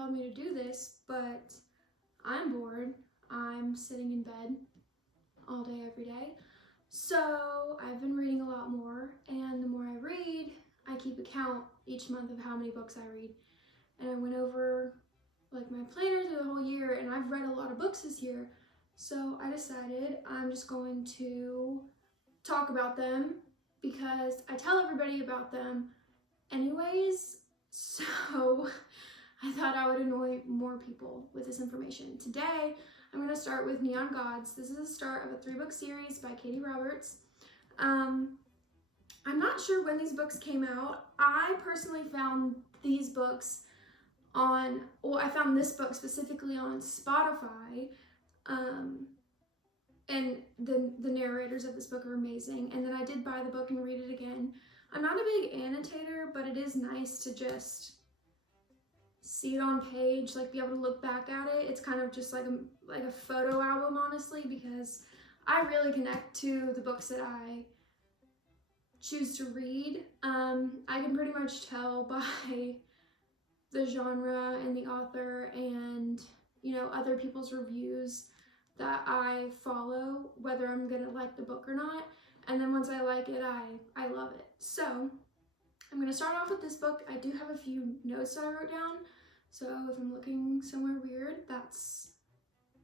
compelled me to do this, but I'm bored. I'm sitting in bed all day, every day. So I've been reading a lot more, and the more I read, I keep a count each month of how many books I read. And I went over like my planner through the whole year, and I've read a lot of books this year. So I decided I'm just going to talk about them because I tell everybody about them anyways. So I thought I would annoy more people with this information. Today, I'm going to start with Neon Gods. This is the start of a 3-book series by Katie Roberts. I'm not sure when these books came out. I personally found these books on, well, I found this book specifically on Spotify, and the narrators of this book are amazing. And then I did buy the book and read it again. I'm not a big annotator, but it is nice to just see it on page, like be able to look back at it. It's kind of just like a photo album, honestly, because I really connect to the books that I choose to read. I can pretty much tell by the genre and the author and, you know, other people's reviews that I follow whether I'm gonna like the book or not. And then once I like it, I love it. So I'm gonna start off with this book. I do have a few notes that I wrote down. So if I'm looking somewhere weird, that's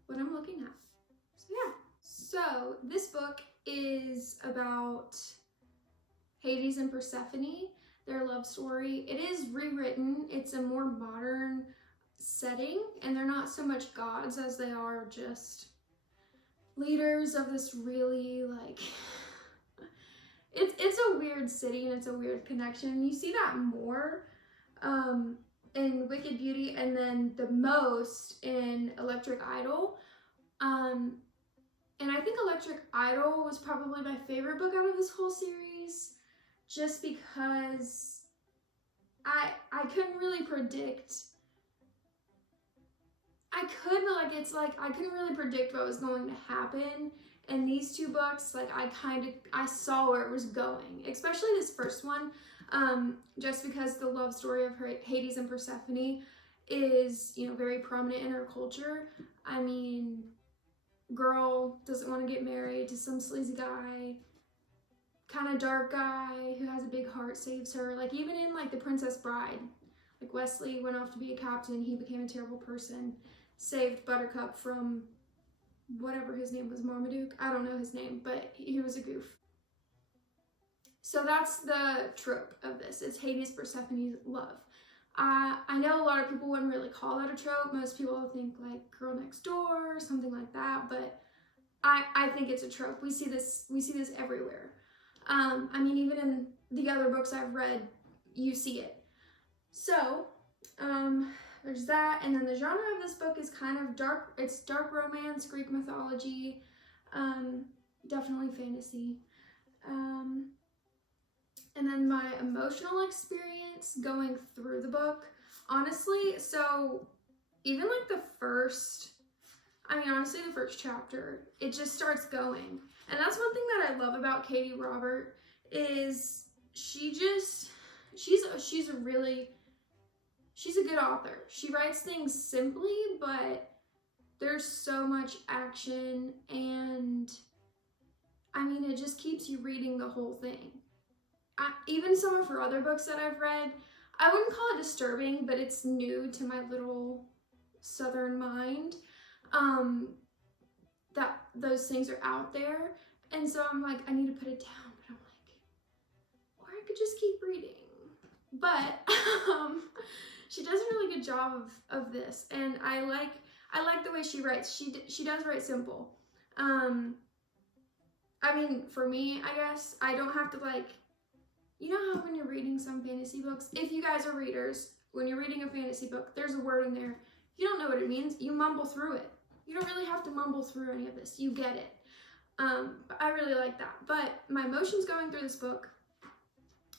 what I'm looking at. So yeah. So this book is about Hades and Persephone, their love story. It is rewritten. It's a more modern setting, and they're not so much gods as they are just leaders of this really, like, it's a weird city and it's a weird connection. You see that more in Wicked Beauty, and then the most in Electric Idol. And I think Electric Idol was probably my favorite book out of this whole series, just because I couldn't really predict. I could, but like it's like I couldn't really predict what was going to happen. And these two books, like I saw where it was going, especially this first one, just because the love story of Hades and Persephone is, you know, very prominent in our culture. I mean, girl doesn't want to get married to some sleazy guy, kind of dark guy who has a big heart saves her. Like even in like The Princess Bride, like Wesley went off to be a captain, he became a terrible person, saved Buttercup from whatever his name was, Marmaduke, I don't know his name, but he was a goof. So that's the trope of this. It's Hades Persephone's love. I know a lot of people wouldn't really call that a trope. Most people think like Girl Next Door or something like that, but I think it's a trope. We see this everywhere. I mean, even in the other books I've read, you see it. So, there's that, and then the genre of this book is kind of dark. It's dark romance, Greek mythology, definitely fantasy. And then my emotional experience going through the book, honestly, so even like the first chapter, it just starts going. And that's one thing that I love about Katie Robert is she's a good author. She writes things simply, but there's so much action, and I mean, it just keeps you reading the whole thing. Even some of her other books that I've read, I wouldn't call it disturbing, but it's new to my little southern mind, that those things are out there. And so I'm like, I need to put it down, but I'm like, or I could just keep reading. But she does a really good job of this, and I like the way she writes. She does write simple. I mean, for me, I guess, I don't have to like, you know how when you're reading some fantasy books, if you guys are readers, when you're reading a fantasy book, there's a word in there. If you don't know what it means, you mumble through it. You don't really have to mumble through any of this. You get it. But I really like that. But my emotions going through this book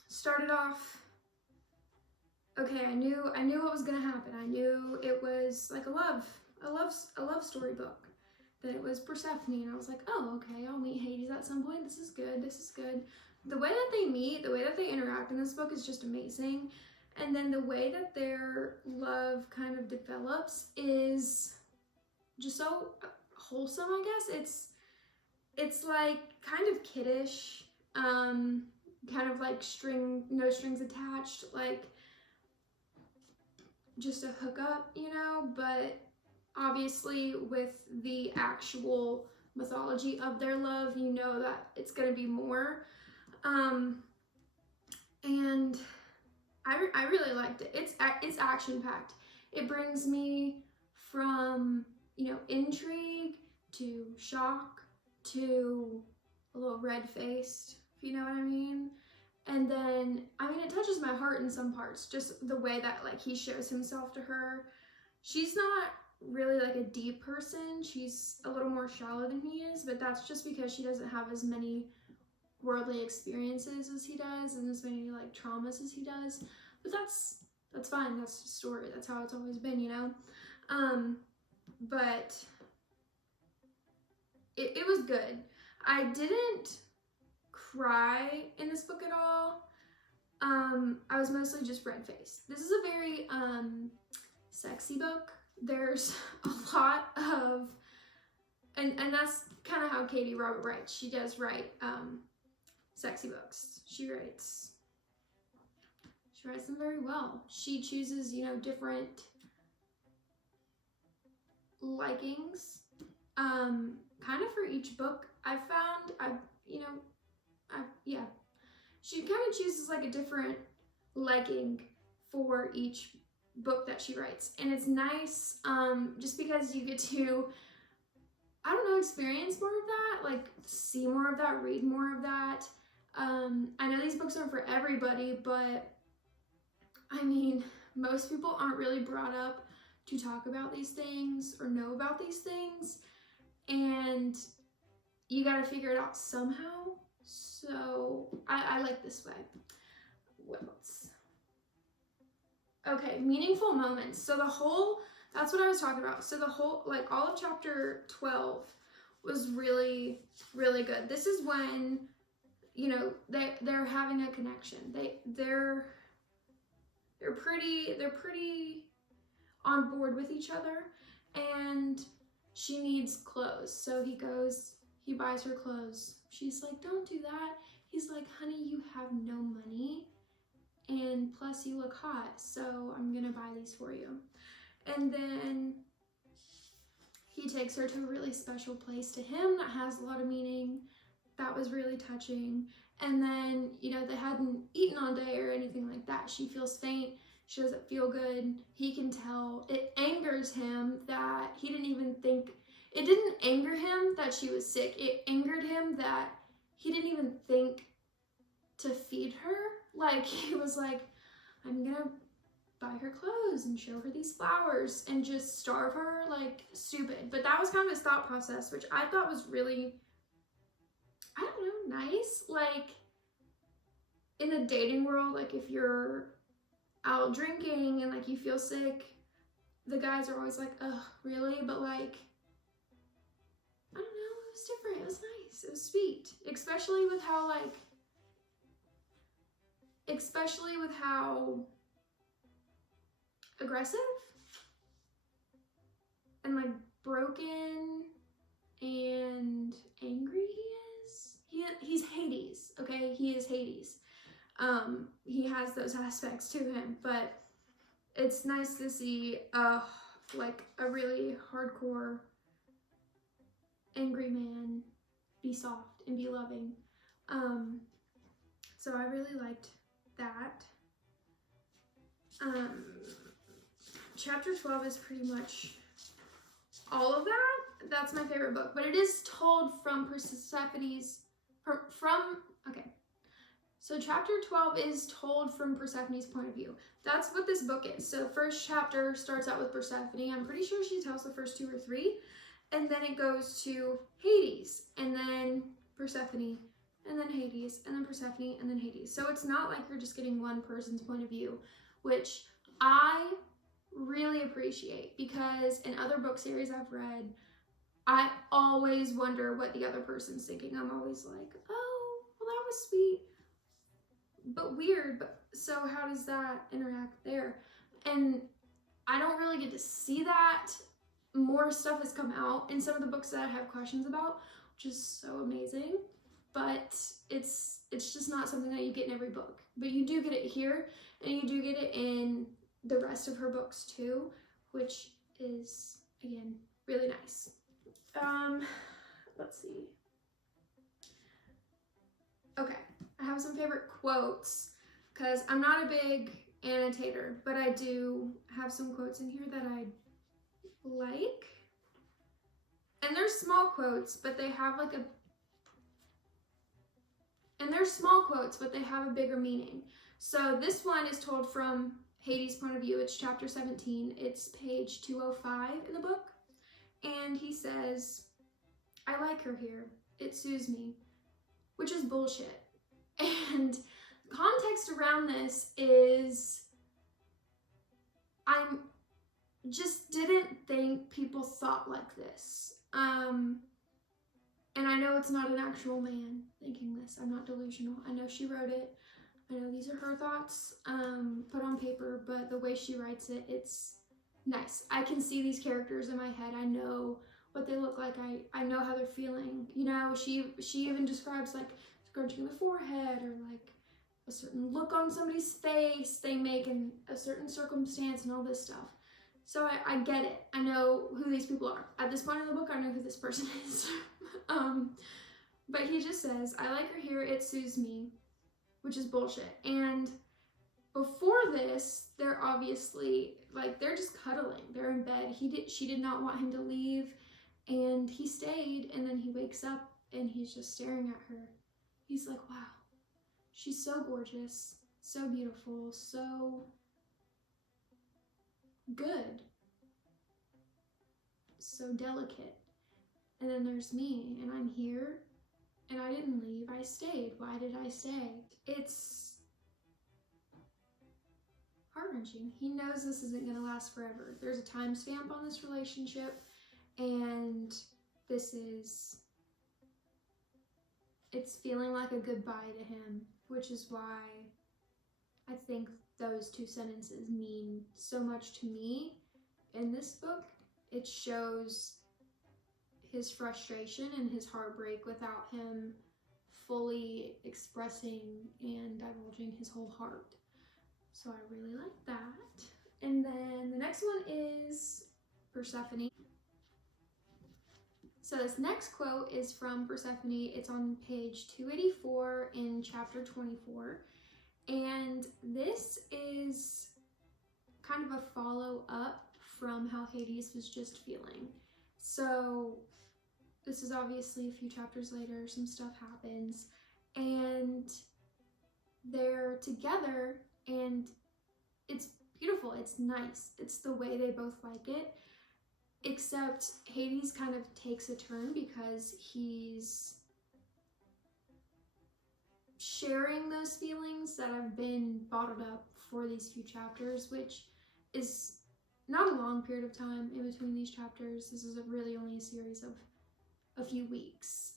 started off, okay, I knew what was gonna happen. I knew it was like a love story book. That it was Persephone, and I was like, oh, okay, I'll meet Hades at some point. This is good. The way that they meet, the way that they interact in this book is just amazing. And then the way that their love kind of develops is just so wholesome, I guess. It's like kind of kiddish, kind of like no strings attached, like just a hookup, you know, but obviously with the actual mythology of their love, you know that it's gonna be more. And I really liked it. It's action-packed. It brings me from, you know, intrigue to shock to a little red-faced, if you know what I mean. And then, I mean, it touches my heart in some parts, just the way that, like, he shows himself to her. She's not really, like, a deep person. She's a little more shallow than he is, but that's just because she doesn't have as many worldly experiences as he does and as many, like, traumas as he does. But that's fine. That's the story. That's how it's always been, you know? But it was good. I didn't cry in this book at all. I was mostly just red-faced. This is a very sexy book. There's a lot of, and that's kind of how Katie Robert writes. She does write sexy books. She writes them very well. She chooses, you know, different likings, kind of for each book. She kind of chooses like a different liking for each book that she writes, and it's nice, just because you get to, I don't know, experience more of that, like see more of that, read more of that. I know these books aren't for everybody, but I mean, most people aren't really brought up to talk about these things or know about these things, and you gotta figure it out somehow. So I like this way. What else? Okay, meaningful moments. So that's what I was talking about. So the whole, like, all of chapter 12 was really, really good. This is when, you know, they're having a connection. They're pretty on board with each other, and she needs clothes. So he goes, he buys her clothes. She's like, don't do that. He's like, honey, you have no money, and plus you look hot, so I'm gonna buy these for you. And then he takes her to a really special place to him that has a lot of meaning. That was really touching. And then, you know, they hadn't eaten all day or anything like that. She feels faint. She doesn't feel good. He can tell. It angers him that he didn't even think, it didn't anger him that she was sick. It angered him that he didn't even think to feed her. Like, he was like, I'm gonna buy her clothes and show her these flowers and just starve her, like, stupid. But that was kind of his thought process, which I thought was really, I don't know, nice. Like, in the dating world, like, if you're out drinking and, like, you feel sick, the guys are always like, ugh, really? But, like, I don't know, it was different. It was nice. It was sweet. Especially with how aggressive and, like, broken and angry he is. He's Hades, okay? He is Hades. He has those aspects to him, but it's nice to see, like, a really hardcore angry man be soft and be loving. So I really liked that. Chapter 12 is pretty much all of that. That's my favorite book, but it is told from Persephone's, okay. So chapter 12 is told from Persephone's point of view. That's what this book is. So the first chapter starts out with Persephone. I'm pretty sure she tells the first 2 or 3. And then it goes to Hades, and then Persephone, and then Hades, and then Persephone, and then Hades. So it's not like you're just getting one person's point of view, which I really appreciate, because in other book series I've read, I always wonder what the other person's thinking. I'm always like, oh, well, that was sweet. but weird. But so how does that interact there? And I don't really get to see that. More stuff has come out in some of the books that I have questions about, which is so amazing. But it's just not something that you get in every book. But you do get it here, and you do get it in the rest of her books too, which is, again, really nice. Let's see. Okay, I have some favorite quotes, because I'm not a big annotator, but I do have some quotes in here that I like. And they're small quotes, but they have like they have a bigger meaning. So this one is told from Hades' point of view. It's chapter 17. It's page 205 in the book. And he says, "I like her here. It soothes me," which is bullshit. And context around this is I just didn't think people thought like this. And I know it's not an actual man thinking this. I'm not delusional. I know she wrote it. I know these are her thoughts put on paper, but the way she writes it, it's nice. I can see these characters in my head. I know what they look like. I know how they're feeling. You know, she even describes like scrunching the forehead, or like a certain look on somebody's face they make in a certain circumstance and all this stuff. So I get it. I know who these people are. At this point in the book, I know who this person is. But he just says, "I like her here, it soothes me," which is bullshit. And before this, they're obviously, like, they're just cuddling. They're in bed. She did not want him to leave, and he stayed, and then he wakes up, and he's just staring at her. He's like, wow, she's so gorgeous, so beautiful, so good, so delicate. And then there's me, and I'm here, and I didn't leave, I stayed. Why did I stay? It's heart-wrenching. He knows this isn't gonna last forever. There's a timestamp on this relationship, and it's feeling like a goodbye to him, which is why I think those two sentences mean so much to me. In this book, it shows his frustration and his heartbreak without him fully expressing and divulging his whole heart. So I really like that. And then the next one is Persephone. So this next quote is from Persephone. It's on page 284 in chapter 24. And this is kind of a follow-up from how Hades was just feeling. So this is obviously a few chapters later, some stuff happens, and they're together, and it's beautiful, it's nice, it's the way they both like it, except Hades kind of takes a turn because he's sharing those feelings that have been bottled up for these few chapters, which is not a long period of time in between these chapters. This is really only a series of a few weeks.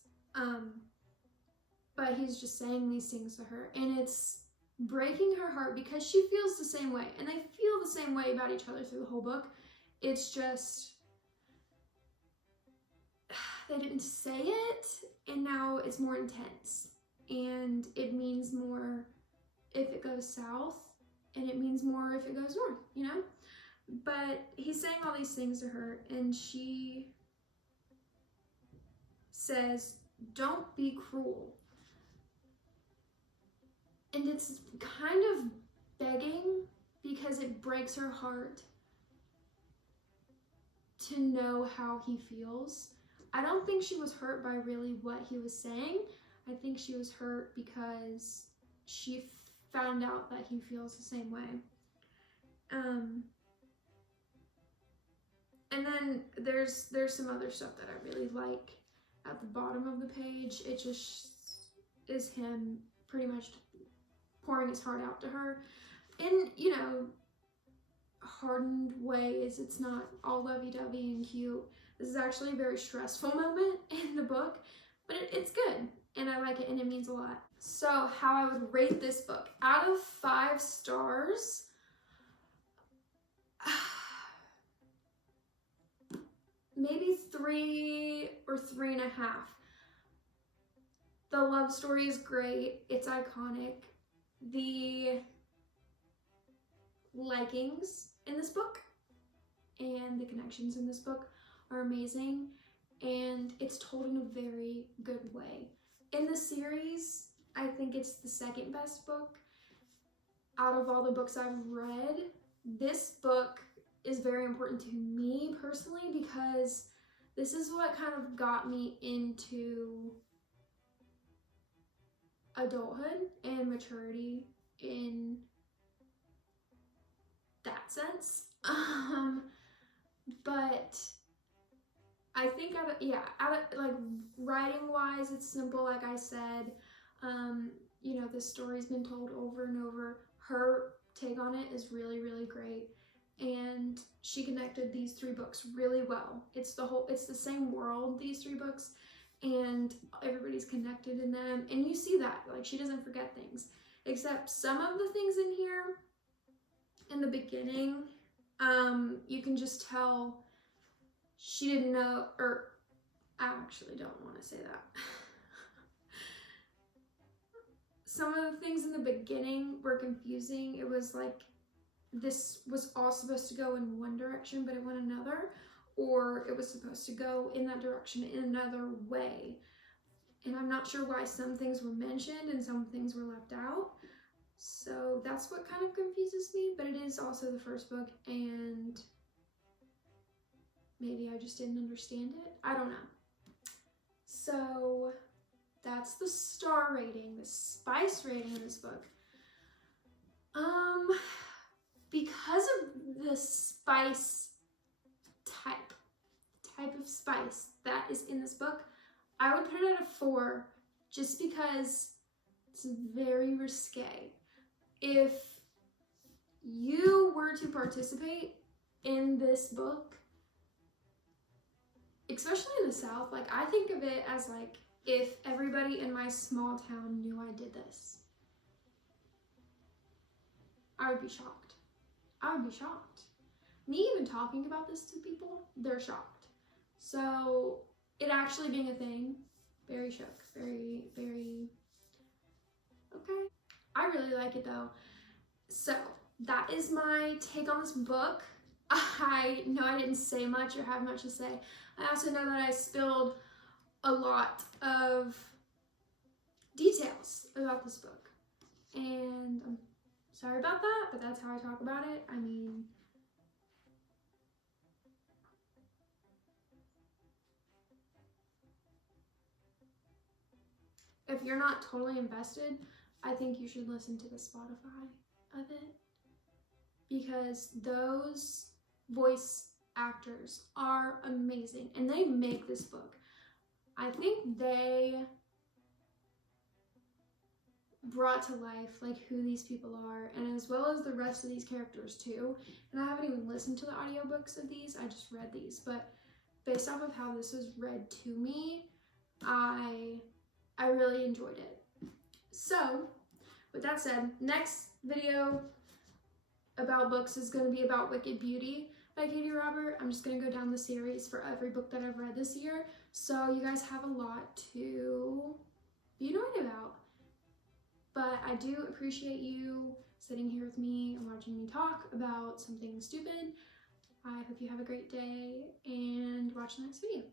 But he's just saying these things to her, and it's breaking her heart because she feels the same way, and they feel the same way about each other through the whole book. It's just, they didn't say it, and now it's more intense, and it means more if it goes south, and it means more if it goes north, you know? But he's saying all these things to her, and she says, "Don't be cruel." And it's kind of begging because it breaks her heart to know how he feels. I don't think she was hurt by really what he was saying. I think she was hurt because she found out that he feels the same way. And then there's some other stuff that I really like at the bottom of the page. It just is him pretty much pouring his heart out to her in, you know, hardened ways. It's not all lovey-dovey and cute. This is actually a very stressful moment in the book, but it's good and I like it and it means a lot. So how I would rate this book, out of 5 stars, maybe 3 or 3.5. The love story is great, it's iconic. The likings in this book and the connections in this book are amazing, and it's told in a very good way. In the series, I think it's the second best book. Out of all the books I've read, this book is very important to me personally because this is what kind of got me into adulthood and maturity in that sense. But I think like writing wise, it's simple, like I said. You know, this story's been told over and over. Her take on it is really, really great. And she connected these 3 books really well. It's the same world, these 3 books, and everybody's connected in them. And you see that, like, she doesn't forget things. Except some of the things in here, in the beginning, you can just tell she didn't know, or I actually don't want to say that. Some of the things in the beginning were confusing. It was like this was all supposed to go in one direction, but it went another, or it was supposed to go in that direction in another way. And I'm not sure why some things were mentioned and some things were left out. So that's what kind of confuses me, but it is also the first book, and maybe I just didn't understand it. I don't know. So that's the star rating, the spice rating in this book. Because of the spice type of spice that is in this book, I would put it at a 4, just because it's very risque. If you were to participate in this book, especially in the South, like, I think of it as like if everybody in my small town knew I did this, I would be shocked. I would be shocked. Me even talking about this to people, they're shocked. So it actually being a thing, very shook, very, very, okay. I really like it though. So that is my take on this book. I know I didn't say much or have much to say. I also know that I spilled a lot of details about this book, and I'm sorry about that, but that's how I talk about it. I mean, if you're not totally invested, I think you should listen to the Spotify of it, because those voice actors are amazing and they make this book. I think they brought to life like who these people are, and as well as the rest of these characters too. And I haven't even listened to the audiobooks of these, I just read these, but based off of how this was read to me, I really enjoyed it. So with that said, next video about books is going to be about Wicked Beauty by Katie Robert. I'm just going to go down the series for every book that I've read this year, so you guys have a lot to be annoyed about. But I do appreciate you sitting here with me and watching me talk about something stupid. I hope you have a great day and watch the next video.